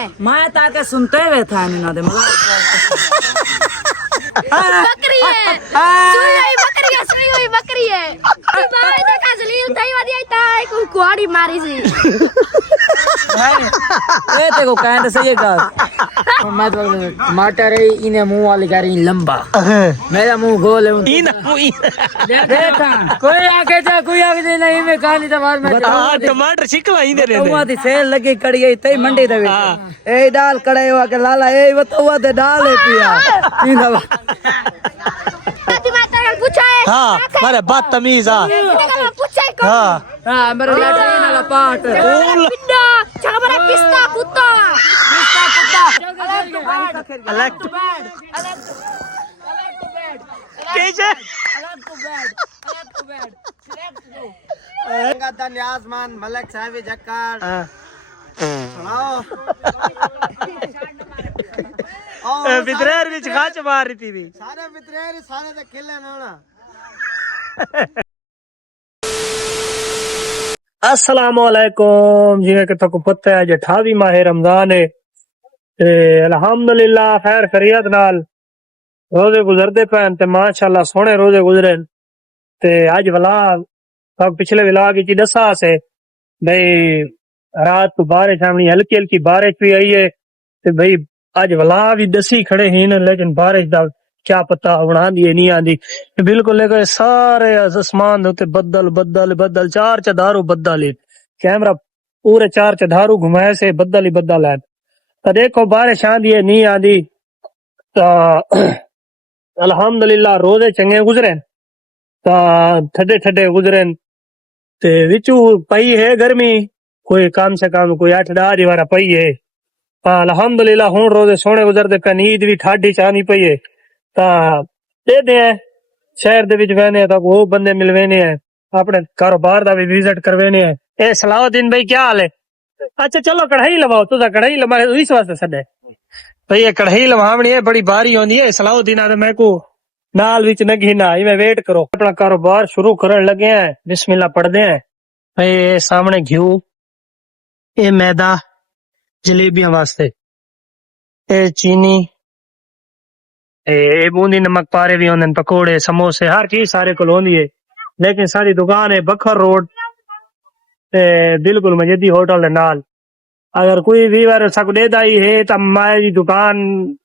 है। मैं ताके सुनते हुए था इन्हों दे बकरी है, सुई हुई बकरी है। भाई देखा जलील तई वादी आई ता कोई कुआड़ी मारी सी। ए ते को कहने से ये का मैं तो टमाटर है इने मुंह वाली करी लंबा मेरा मुंह गोल है इना देखा कोई आके जा कोई आके नहीं मैं कहानी तो बाद में टमाटर शिकला ही दे रहे तो वादी सेल लगी कड़ी गई तई मंडी दे ए डाल कड़े हुआ के लाला ए वो तो वादे डाल है पिया इना पूछा है हां मारे बदतमीज पूछा है हां हां मेरे लैट्रिन वाला पाट पिंडा चला मेरा पिस्ता कुत्ता अलग कैसे गदन याजमान मलक साहब जक्कार सुनाओ विद्रेर विच खाच मार रही थी सारे विद्रेर सारे ते खेले ना अस्सलामुअलैकुम जिवें कि तको पता है जे 28 माह रमजान है ते अल्हम्दुलिल्लाह खैर खैरियत नाल रोजे गुजरदे पैन ते माशाअल्लाह सोहने रोजे गुजरे ते अज व्लॉग सब पिछले व्लॉग की दसा से भाई रात को बारिश आनी हल्की हल्की बारिश भी आई है ते भाई अज व्लॉग भी दसी खड़े ही न लेकिन बारिश दा क्या पता हुण आंदी है नहीं आंदी बिल्कुल लेकिन सारे आसमान दे बदल बदल बदल चार चधारू बदल है कैमरा पूरे चार चधारू घुमाए से बदल ही बदल है तो देखो बारिश आंदी है नहीं आंदी तो अल्हम्दुलिल्लाह रोजे चंगे गुजरे तो ठंडे ठंडे गुजरे ते विचू पई है गर्मी कोई कम से कम कोई 8-10 दीवारा पई है अल्हम्दुलिल्लाह हुण रोजे सोहने गुजरदे पे नींद भी ठाडी चानी पई है दे दे शहर दे विच वेने तो वो बंदे मिलवेने हैं अपने कारोबार दा भी विजिट करवेने हैं ए सलाउद्दीन भाई क्या हाल है अच्छा चलो कढ़ाई लवाओ तुझा कढ़ाई लवा इस वास्ते सदे भाई ये कढ़ाई लवावनी है बड़ी बारी होंदी है सलाउद्दीन आदे मैं को नाल विच नगी ना मैं वेट करो अपना कारोबार शुरू करन लगे हैं बिस्मिल्लाह पढ़दे हैं भाई सामने घियो ए मैदा जलेबियां वास्ते ए चीनी ए बूंदी नमक पारे भी होंदे पकोड़े समोसे हर चीज सारे को होंदी है लेकिन सारी दुकान है बखर रोड ते बिल्कुल मजेदी होटल दे नाल अगर कोई भी बार सक देदा ही है तो माए दी दुकान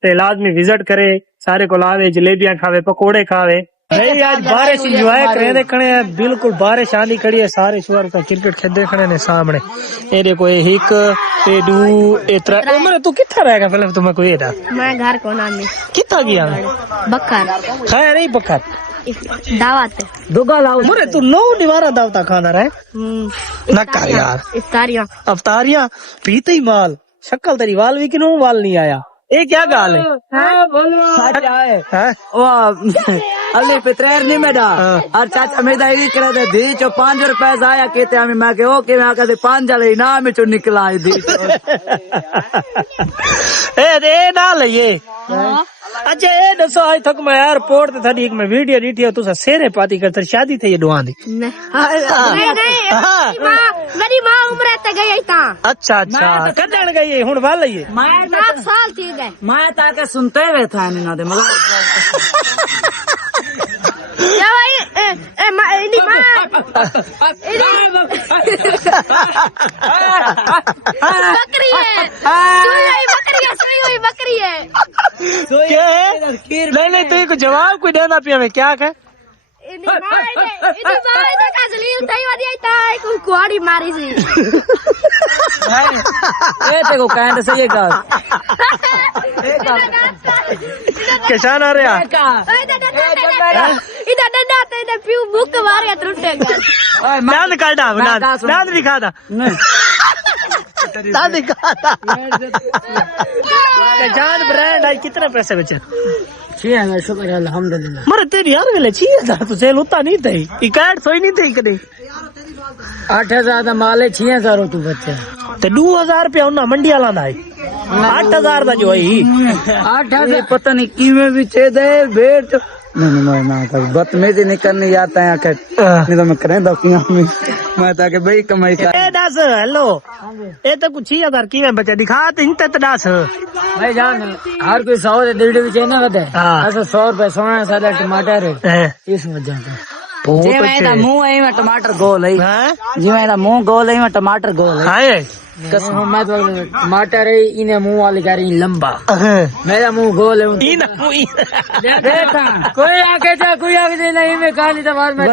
ते लाजमी विजिट करे सारे को लावे जलेबियां खावे पकोड़े खावे भाई आज बारिश इंजॉय करे देखने बिल्कुल बारिश आंदी खड़ी है सारे शुरू का क्रिकेट खेलते खड़े ने सामने ए देखो ए हिक ए दू ए त्रै उमर तू किथा रहेगा पहले तुम्हें कोई एदा मैं घर को नाम में किथा गया बकर खाया नहीं बकर दावत दुगा लाओ मोरे तू 9 दीवारा दावता खाना रहे ना कर यार इफ्तारियां अफ्तारियां पीते ही माल शक्ल तेरी वाल भी क्यों वाल नहीं आया ये क्या गाल है हां बोलो अच्छा है ओ अल्ले पित्रेर नहीं मेडा और चाचा मेदा ही करे दे दी जो 5 रुपए आया कहते हमें मैं के ओके मैं कहते 5 वाले इनाम चो निकला आई दी ए दे ना ले अच्छा ये दसो आज तक मैं एयरपोर्ट ते थडी एक मैं वीडियो दी थी तुसा सेरे पाती करते शादी थी ये दुआ दी नहीं मेरी मां उम्र ते गई ता अच्छा अच्छा कदन गई हुन वाल है मैं 7 साल थी गए मैं ताके सुनते हुए था इन्हों दे या भाई ए इनी बकरी है सुई हुई बकरी है क्या है नहीं तू को जवाब कोई देना पिया में क्या कह इनी मां देखा जलील तई वादी आई ता कोई कुआड़ी मारी सी ए ते को कहने से ये का किसान आ रहा इधर डंडा ते इधर प्यू बुक मारे टूटेगा नाद काटा नाद भी खाता नाद भी खाता जान ब्रांड आज कितने पैसे बचे 6000 शुक्र है अल्हम्दुलिल्लाह मरे तेरी यार वेले 6000 तो सेल होता नहीं थी इकाट सोई नहीं थी कदे 8000 दा माल है 6000 तू बचे ते 2000 रुपया उन्ना मंडी वाला दा 8000 दा जो है 8000 पता नहीं किवें विच दे बेट नहीं मैं तो बदतमीजी नहीं करनी आता है आके नहीं तो मैं करें दफियां में मैं तो आके भाई कमाई कर ए दस हेलो ए तो कुछ ही अगर की बच्चा दिखा तीन तक दस भाई जान हर कोई 100 दे डेढ़ भी चाहिए ना बता ऐसा 100 रुपए सोना सादा टमाटर है इस वजह से जे मैं मुंह है में टमाटर गोल है जी मैं मुंह गोल है में टमाटर गोल है हां कसम मैं तो टमाटर है इने मुंह वाली कह रही लंबा मेरा मुंह गोल है देखा कोई आके दे नहीं मैं कहानी तो बार में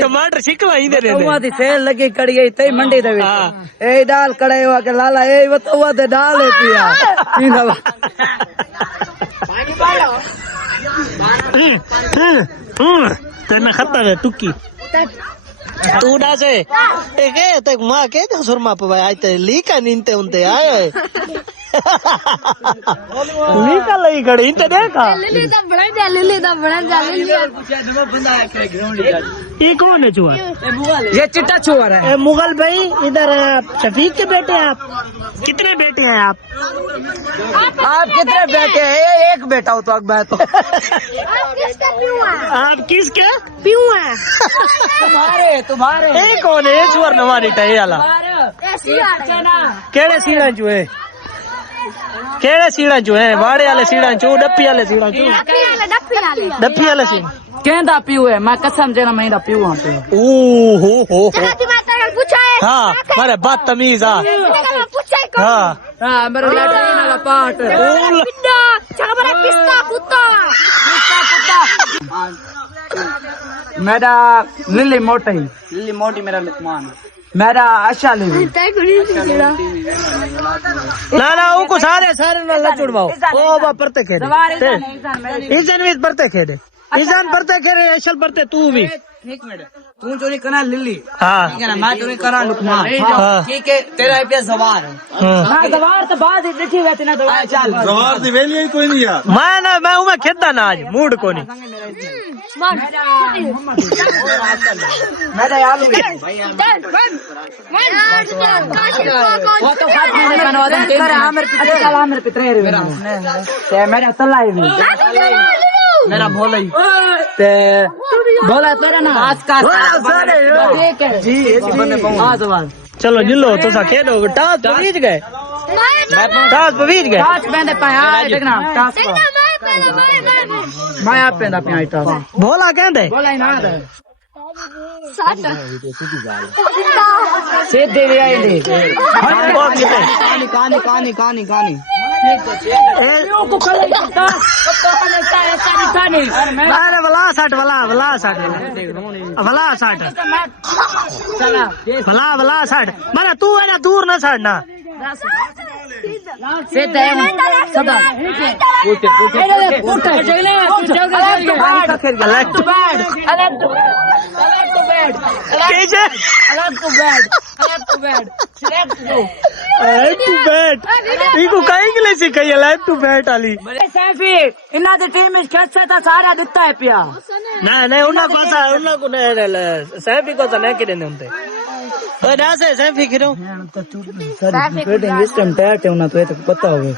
टमाटर शिकवा ही दे हुआ थी सेल लगी कड़ गई तई मंडी दे ए दाल कड़े हुआ के लाला ए बतवा दे डाल है पिया तेना खत्ता है टुक्की तू डा से एक तक मां के तो सुरमा पे आई ते लीका नींते उनते आए लीका लई गड़ी ते देखा लिली दा बड़ा जा लिली ये कौन है चुआ ये चिट्टा चुआ है ए मुगल भाई इधर शफीक के बेटे आप कितने बेटे हैं आप कितने बेटे हैं एक बेटा हो तो अकबर तो आप किसका प्यू है आप किसके प्यू है तुम्हारे ए कौन है चुवर नवारी टाई वाला केड़े सीड़ा चो है केड़े सीड़ा चो है वाड़े वाले सीड़ा चो डप्पी वाले सीड़ा चो डप्पी वाले सीड़ा कहंदा पियो है मैं कसम देना मैं दा पियो हां ओ हो पूछा है हाँ मारे बदतमीज पूछा है हाँ हां मेरा लैट्रिन वाला पाट पिंडा चकबरा पिस्ता कुत्ता मेरा लिली मोटी मेरा लुकमान मेरा आशा लिली ना उनको सारे ना लचुड़वाओ ओ बा परते खेदे ईजन भी परते खेदे ईजन परते खेदे असल परते तू भी एक मिनट तू चोरी करना लिली हाँ ठीक है ना मैं चोरी करा लुकमान हाँ ठीक है तेरा पे सवार है हां सवार तो बाद ही देखी वैसे ना तो चल सवार दी वेली ही कोई नहीं यार मैं खेदा ना आज मूड को नहीं मेरा यार वो तो बात मैंने बनवा दे तेरे आमिर पितरे मेरा तलाई भी मेरा भोला ही ते भोला तेरा ना आज का ठीक है जी आज बात चलो जिलो तो सा खेलो टास पे बीच गए टास पहने पाया देखना टास मैं आप पहना पाया टास भोला कहते भोला ही ना सीधे भी आई दे कहानी अरे भला साठ माना तू है ना दूर न साड़ना कहीं के लिए सिखाई टू बैट वाली इन्ना दी टीम सारा दिता है पिया नहीं उनको सैफी को तो नहीं खेलेंगे उनते सैफी खेलो इस टाइम बैट है उन्हें तो ये तो पता होगा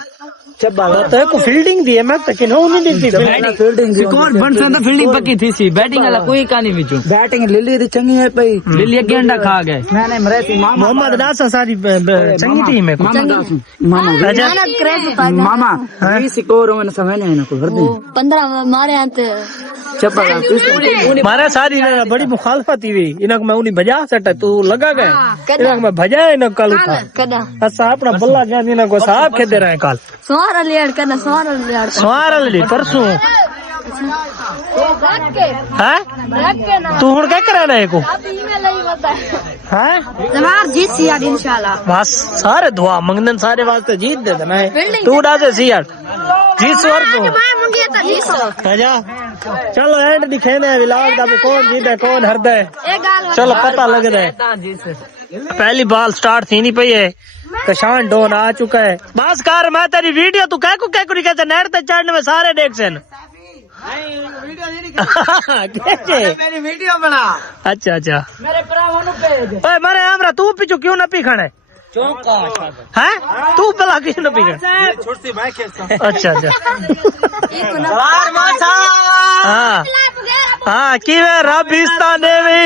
तो को फील्डिंग दी है मैं तक नहीं दी फील्डिंग कौन बन सकता फील्डिंग पक्की थी सी बैटिंग वाला कोई कहानी विचो बैटिंग लिली दी चंगी है भाई लिली अगे अंडा खा गए नहीं मेरे थी मोहम्मद दासा सारी चंगी टीम है मामा 20 स्कोर मैंने समझ नहीं ना को भर दे 15 मारे आते चप्पा मारे सारी बड़ी मुखालफत हुई इनक मैं उन्हीं बजा सटा तू लगा गए इनक मैं भजा इनक कल उठा कदा असा अपना बल्ला गया इनक को साहब खेदे रहे कल सवार लियाड़ करना सवार ली परसों हैं तू हुन क्या कराना है को हैं सवार जीत सी यार इंशाल्लाह बस सारे दुआ मंगन सारे वास्ते जीत दे देना है तू डासे सी यार जीत स्वर तू मैं मंगिया था 200 आजा चलो एंड दिखेने विलाल दा कौन जीते कौन हारदा है एक गाल चलो पता लग रहा है पहली बॉल स्टार्ट थी नहीं पई है कशान डोन आ चुका है बस कर मैं तेरी वीडियो तू कह को कहते नेट ते चढ़ने में सारे देख सन मेरी वीडियो बना अच्छा मेरे भरावां नु भेज ओए मारे हमरा तू पीछू क्यों ना पी खाने चौका है तू भला किस ने पीना छोटी मैं कैसा अच्छा अच्छा सवार माछा हाँ हाँ की वे रबिस्तान देवी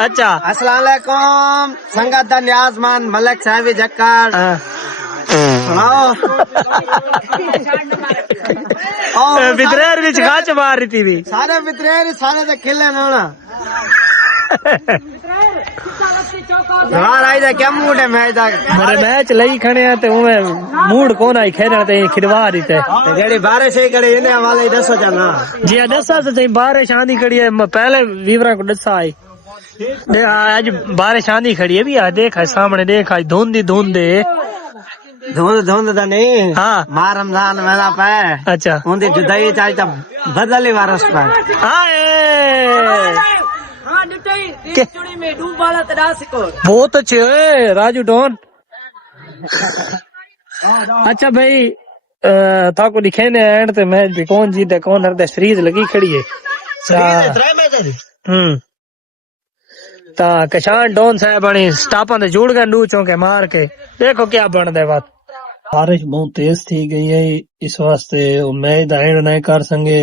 अच्छा अस्सलाम वालेकुम संगत दा नियाजमान मलक साहब जक्कार हाँ। सुनाओ विद्रेर विच खाच मार रही थी भी सारे वितरेर सारे ते खिले ना सवार आई दा क्या मूड है मैच दा मेरे मैच लई खड़े हैं ते उमे मूड कोन आई खेलण ते खिलवा रही थे जेड़ी बारिश ही करे इने वाले दसो जना जी दसा तो सही बारिश आंधी खड़ी है पहले वीवरा को दसा आई आज बारिश आंधी खड़ी है भी आज देखा सामने देखा धुंध ही धुंध है धुंध धुंध दा नहीं हाँ मां रमजान मेरा पे अच्छा उनकी जुदाई चाहे तब बदली वारस पे चुड़ी में डूब वाला बहुत अच्छे है राजू डॉन अच्छा भाई थाको दिखे ने एंड ते मैच भी कौन जीते कौन हरदे सीरीज लगी खड़ी है ता कशान डॉन साहब बनी स्टापा ने जोड़ गए डू चौके मार के देखो क्या बनदे बात बारिश बहुत तेज थी गई है इस वास्ते मैच दा एंड नहीं कर संगे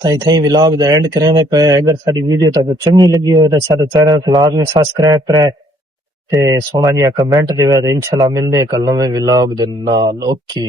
ताई थई व्लॉग दा एंड करेंगे पे अगर साडी वीडियो तक चंगी लगी हो तो साडे चैनल को लाजमी सब्सक्राइब करे ते सोना जी कमेंट देवे तो इंशाल्लाह मिलदे कल नवे व्लॉग दे नाल ओके।